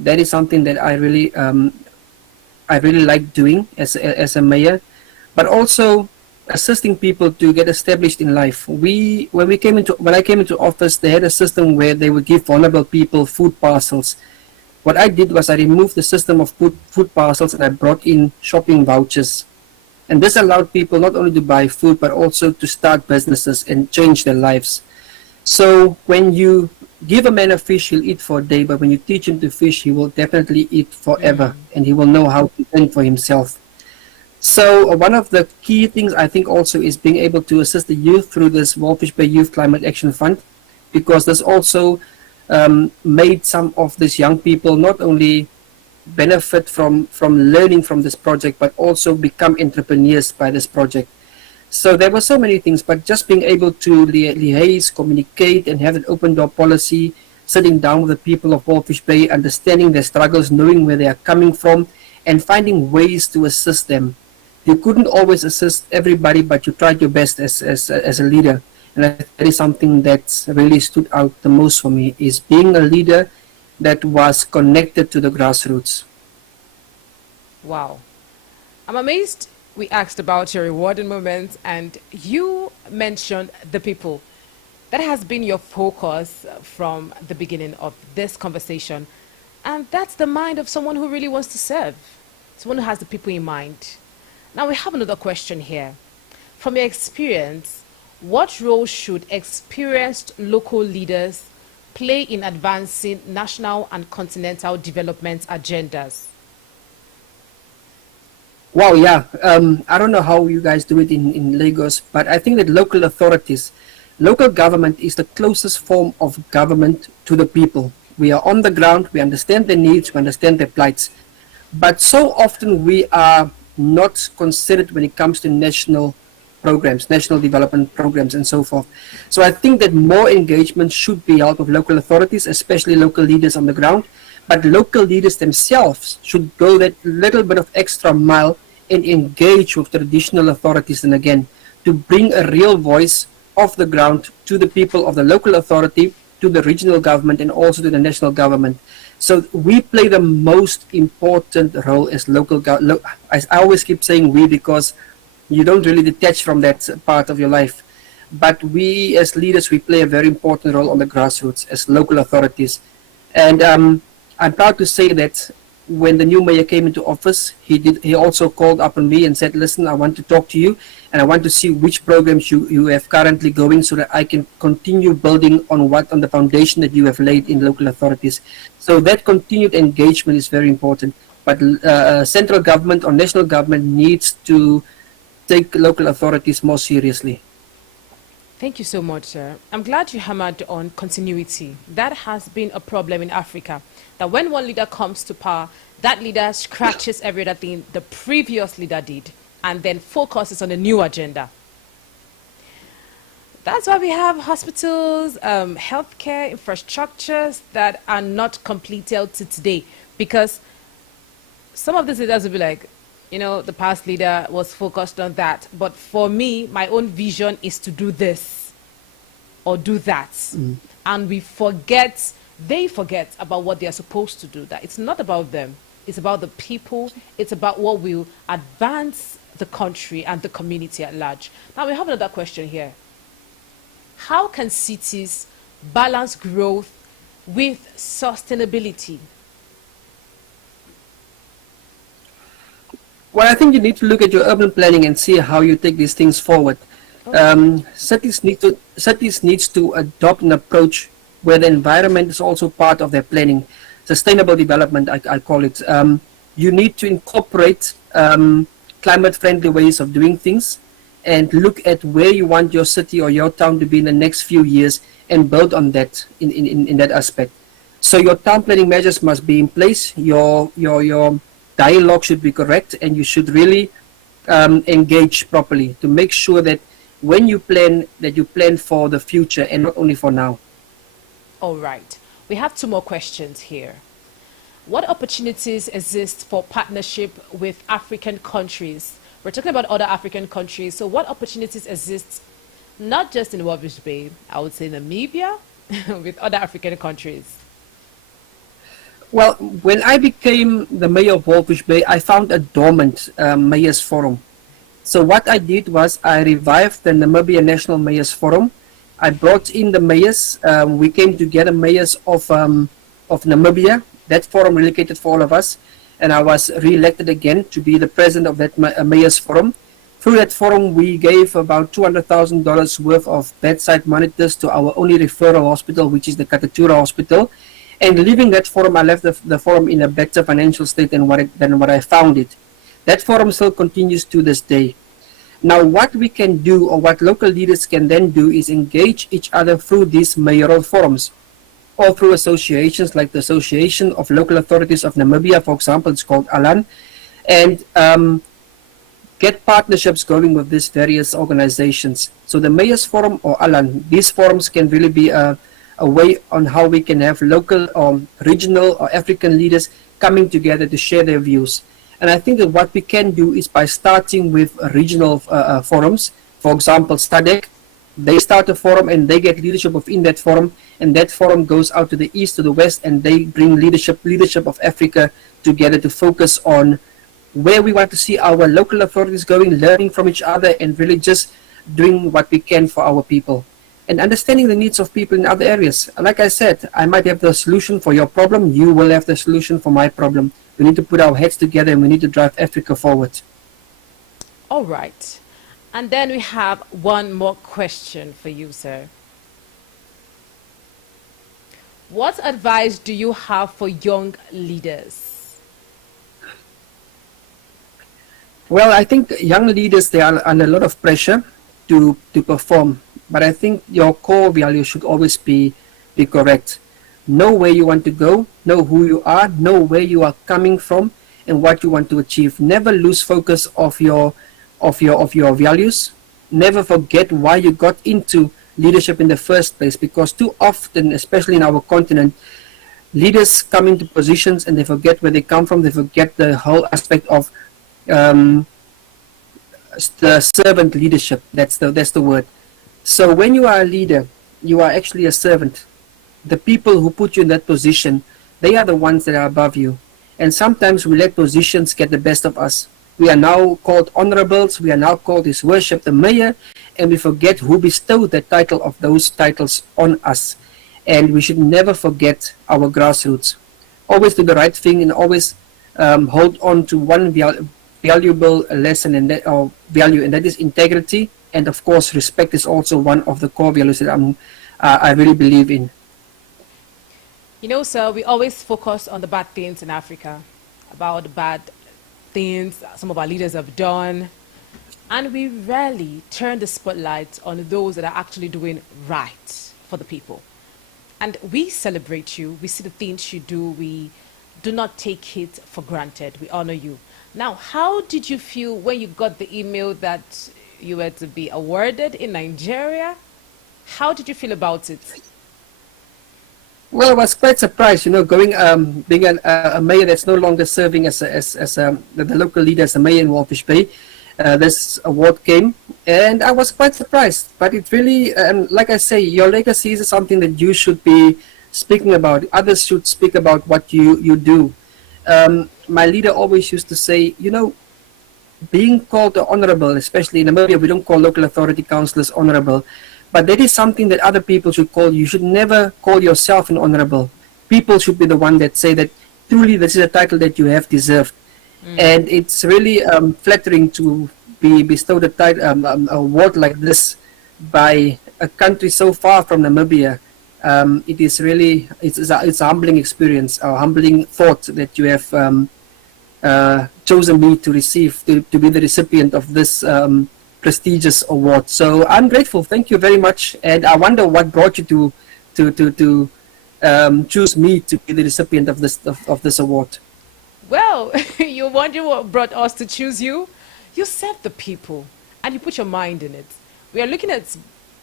that is something that I really like doing as a mayor. But also assisting people to get established in life. When I came into office, they had a system where they would give vulnerable people food parcels. What I did was I removed the system of food parcels and I brought in shopping vouchers. And this allowed people not only to buy food, but also to start businesses and change their lives. So when you give a man a fish, he'll eat for a day, but when you teach him to fish, he will definitely eat forever, and he will know how to fend for himself. So one of the key things I think also is being able to assist the youth through this Walvish Bay Youth Climate Action Fund, because this also made some of these young people not only benefit from learning from this project, but also become entrepreneurs by this project. So there were so many things, but just being able to liaise, communicate, and have an open door policy, sitting down with the people of Walvis Bay, understanding their struggles, knowing where they are coming from, and finding ways to assist them. You couldn't always assist everybody, but you tried your best as a leader. And that is something that really stood out the most for me, is being a leader that was connected to the grassroots. Wow. I'm amazed we asked about your rewarding moments and you mentioned the people. That has been your focus from the beginning of this conversation. And that's the mind of someone who really wants to serve, someone who has the people in mind. Now we have another question here. From your experience, what role should experienced local leaders play in advancing national and continental development agendas? Wow, yeah. I don't know how you guys do it in Lagos, but I think that local authorities, local government is the closest form of government to the people. We are on the ground, we understand their needs, we understand their plights. But so often we are not considered when it comes to national programs, national development programs, and so forth. So I think that more engagement should be held with local authorities, especially local leaders on the ground. But local leaders themselves should go that little bit of extra mile and engage with traditional authorities, and again, to bring a real voice of the ground to the people of the local authority, to the regional government, and also to the national government. So we play the most important role as local government. I always keep saying we because you don't really detach from that part of your life. But we as leaders, we play a very important role on the grassroots as local authorities. And I'm proud to say that when the new mayor came into office, he also called up on me and said, listen, I want to talk to you and I want to see which programs you have currently going so that I can continue building on the foundation that you have laid in local authorities. So that continued engagement is very important. But central government or national government needs to take local authorities more seriously. Thank you so much, sir. I'm glad you hammered on continuity. That has been a problem in Africa, that when one leader comes to power, that leader scratches every other thing the previous leader did and then focuses on a new agenda. That's why we have hospitals, healthcare infrastructures that are not completed to today, because some of these leaders will be like, you know, the past leader was focused on that. But for me, my own vision is to do this or do that. And we forget, they forget about what they are supposed to do. That it's not about them. It's about the people. It's about what will advance the country and the community at large. Now we have another question here. How can cities balance growth with sustainability? Well, I think you need to look at your urban planning and see how you take these things forward. Cities needs to adopt an approach where the environment is also part of their planning. Sustainable development, I call it. You need to incorporate climate-friendly ways of doing things and look at where you want your city or your town to be in the next few years and build on that in that aspect. So your town planning measures must be in place. Your dialogue should be correct, and you should really engage properly to make sure that when you plan, that you plan for the future and not only for now. All right. We have two more questions here. What opportunities exist for partnership with African countries? We're talking about other African countries. So what opportunities exist, not just in Walvis Bay, I would say Namibia, with other African countries? Well, when I became the mayor of Walvis Bay, I found a dormant Mayors Forum. So what I did was I revived the Namibia National Mayors Forum. I brought in the mayors. We came together, mayors of Namibia. That forum relocated for all of us. And I was re-elected again to be the president of that Mayors Forum. Through that forum, we gave about $200,000 worth of bedside monitors to our only referral hospital, which is the Katatura Hospital. And leaving that forum, I left the forum in a better financial state than what I found it. That forum still continues to this day. Now, what we can do, or what local leaders can then do, is engage each other through these mayoral forums. or through associations like the Association of Local Authorities of Namibia, for example, it's called ALAN, and get partnerships going with these various organizations. So the Mayors Forum or ALAN, these forums can really be a way on how we can have local or regional or African leaders coming together to share their views. And I think that what we can do is by starting with regional forums. For example, SADC, they start a forum and they get leadership within that forum, and that forum goes out to the east, to the west, and they bring leadership of Africa together to focus on where we want to see our local authorities going, learning from each other, and really just doing what we can for our people. And understanding the needs of people in other areas. Like I said, I might have the solution for your problem, you will have the solution for my problem. We need to put our heads together and we need to drive Africa forward. All right. And then we have one more question for you, sir. What advice do you have for young leaders? Well, I think young leaders, they are under a lot of pressure to perform. But I think your core value should always be correct. Know where you want to go, know who you are, know where you are coming from, and what you want to achieve. Never lose focus of your values. Never forget why you got into leadership in the first place, because too often, especially in our continent, leaders come into positions and they forget where they come from. They forget the whole aspect of the servant leadership. That's the word. So when you are a leader, you are actually a servant. The people who put you in that position, they are the ones that are above you. And sometimes we let positions get the best of us. We are now called honorables, we are now called His Worship the Mayor, and we forget who bestowed the title of those titles on us. And we should never forget our grassroots. Always do the right thing and always hold on to one valuable lesson and value, and that is integrity. And of course, respect is also one of the core values that I really believe in. You know, sir, we always focus on the bad things in Africa, about the bad things some of our leaders have done, and we rarely turn the spotlight on those that are actually doing right for the people. And we celebrate you, we see the things you do, we do not take it for granted, we honor you. Now, how did you feel when you got the email that you were to be awarded in Nigeria? How did you feel about it? Well, I was quite surprised, you know, being a mayor that's no longer serving as the local leader, as a mayor in Walvis Bay. This award came, and I was quite surprised. But it really, like I say, your legacy is something that you should be speaking about. Others should speak about what you do. My leader always used to say, you know, being called the honorable, especially in Namibia, we don't call local authority councillors honorable. But that is something that other people should call you. You should never call yourself an honorable. People should be the one that say that truly this is a title that you have deserved. And it's really flattering to be bestowed a title, award like this by a country so far from Namibia. It is really, it's a humbling experience, a humbling thought that you have chosen me to receive, to be the recipient of this prestigious award. So I'm grateful. Thank you very much. And I wonder what brought you to choose me to be the recipient of this award. Well, you wonder what brought us to choose you? You serve the people and you put your mind in it. We are looking at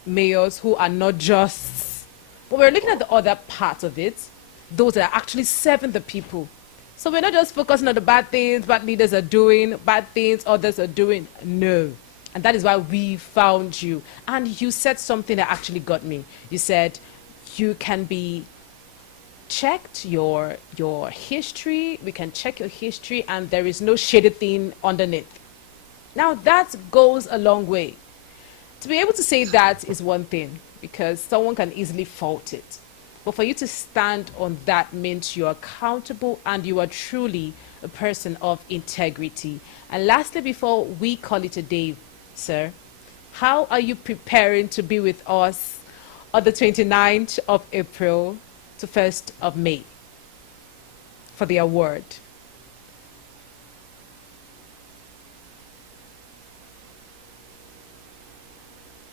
mayors who are not just, but we're looking at the other part of it, those that are actually serving the people. So we're not just focusing on the bad things bad leaders are doing, bad things others are doing. No. And that is why we found you. And you said something that actually got me. You said you can be checked, your history, we can check your history and there is no shady thing underneath. Now that goes a long way. To be able to say that is one thing, because someone can easily fault it. But for you to stand on that means you are accountable and you are truly a person of integrity. And lastly, before we call it a day, sir, how are you preparing to be with us on the 29th of April to 1st of May for the award?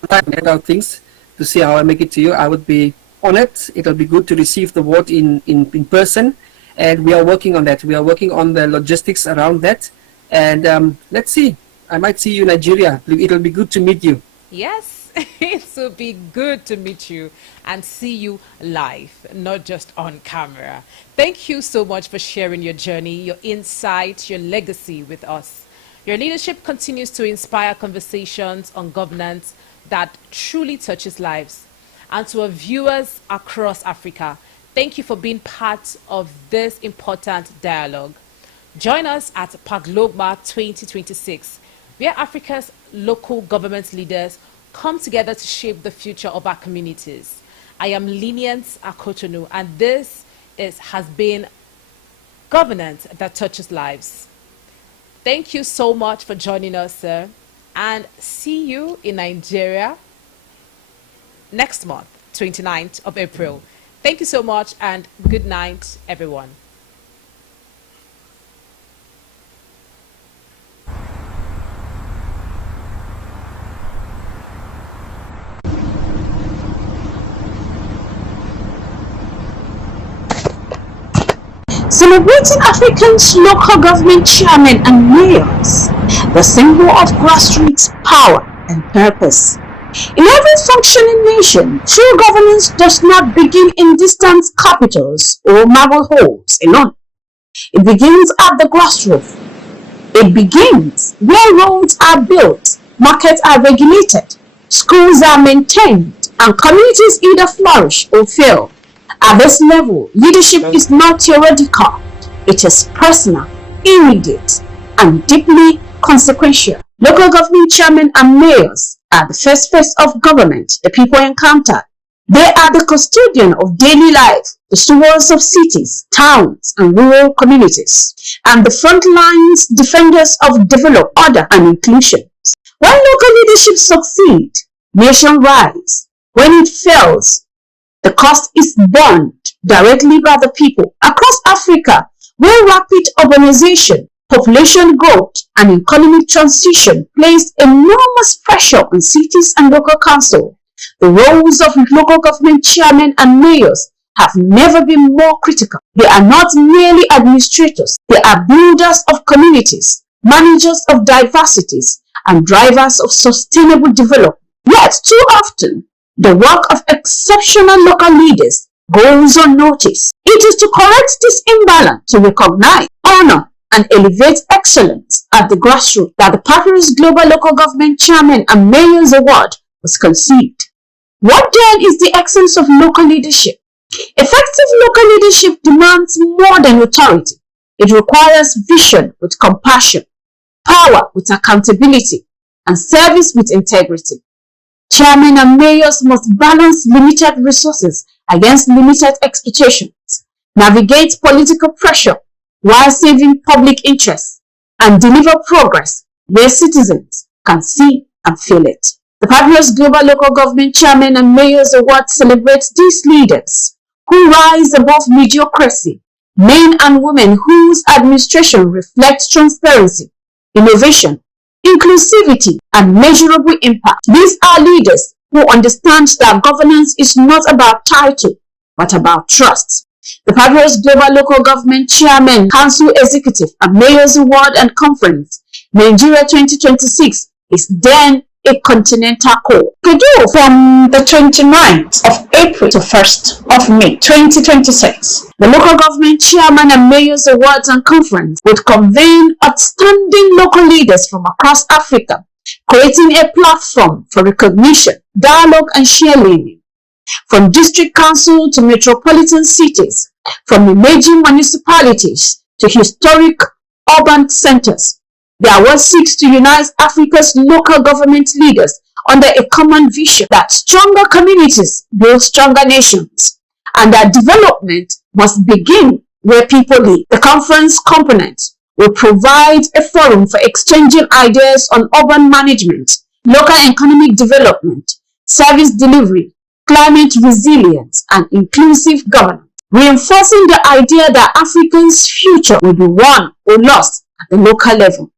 About things to see how I make it to you. I would be on it. It'll be good to receive the award in person, and we are working on that. We are working on the logistics around that, and let's see. I might see you in Nigeria. It'll be good to meet you. Yes, it will be good to meet you and see you live, not just on camera. Thank you so much for sharing your journey, your insight, your legacy with us. Your leadership continues to inspire conversations on governance that truly touches lives. And to our viewers across Africa, thank you for being part of this important dialogue. Join us at Paglogma 2026, where Africa's local government leaders come together to shape the future of our communities. I am Lenient Akotonu, and this has been Governance that Touches Lives. Thank you so much for joining us, sir, and see you in Nigeria next month, 29th of April. Thank you so much, and good night, everyone. Celebrating Africans' local government chairmen and mayors, the symbol of grassroots power and purpose. In every functioning nation, true governance does not begin in distant capitals or marble halls alone. It begins at the grassroots. It begins where roads are built, markets are regulated, schools are maintained, and communities either flourish or fail. At this level, leadership is not theoretical. It is personal, immediate, and deeply consequential. Local government chairmen and mayors are the first phase of government the people encounter. They are the custodian of daily life, the stewards of cities, towns, and rural communities, and the front lines defenders of developed order and inclusion. When local leadership succeeds, nation rise. When it fails, the cost is borne directly by the people. Across Africa, where rapid urbanization, population growth, and economic transition place enormous pressure on cities and local council, the roles of local government chairmen and mayors have never been more critical. They are not merely administrators. They are builders of communities, managers of diversities, and drivers of sustainable development. Yet, too often, the work of exceptional local leaders goes unnoticed. It is to correct this imbalance, to recognize, honor, and elevate excellence at the grassroots that the Papyrus Global Local Government Chairman and Mayors Award was conceived. What then is the essence of local leadership? Effective local leadership demands more than authority. It requires vision with compassion, power with accountability, and service with integrity. Chairmen and mayors must balance limited resources against limited expectations, navigate political pressure while saving public interests, and deliver progress where citizens can see and feel it. The Papyrus Global Local Government Chairman and Mayors Award celebrates these leaders who rise above mediocrity, men and women whose administration reflects transparency, innovation, inclusivity, and measurable impact. These are leaders who understand that governance is not about title, but about trust. The Papyrus Global Local Government Chairman, Council Executive, and Mayors Award and Conference, Nigeria 2026, is then a continental call. To do from the 29th of April to 1st of May 2026, the Local Government Chairman and Mayors Awards and Conference would convene outstanding local leaders from across Africa, creating a platform for recognition, dialogue, and share learning. From district council to metropolitan cities, from emerging municipalities to historic urban centers, the award seeks to unite Africa's local government leaders under a common vision that stronger communities build stronger nations, and that development must begin where people live. The conference component will provide a forum for exchanging ideas on urban management, local economic development, service delivery, climate resilience, and inclusive governance, reinforcing the idea that Africa's future will be won or lost at the local level.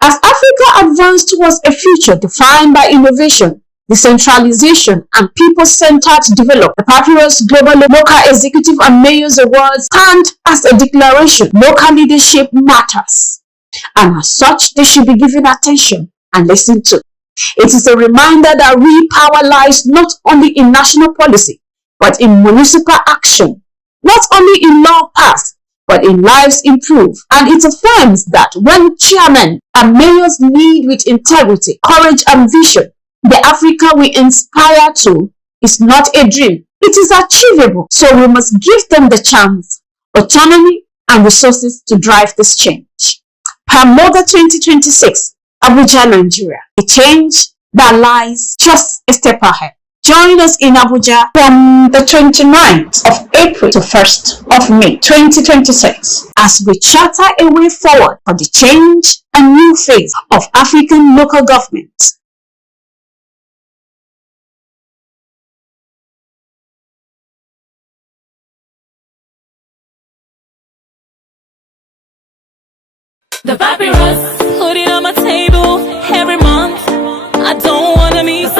As Africa advances towards a future defined by innovation, decentralization, and people-centered development. The Papyrus Global Local Executive and Mayors Awards stand as a declaration. Local leadership matters, and as such, they should be given attention and listened to. It is a reminder that real power lies not only in national policy, but in municipal action, not only in law passed, but in lives improved. And it affirms that when chairmen and mayors lead with integrity, courage, and vision, the Africa we inspire to is not a dream. It is achievable. So we must give them the chance, autonomy, and resources to drive this change. Permoda 2026, Abuja, Nigeria. A change that lies just a step ahead. Join us in Abuja from the 29th of April to 1st of May 2026 as we charter a way forward for the change and new phase of African local government. The papyrus, put it on my table every month. I don't wanna miss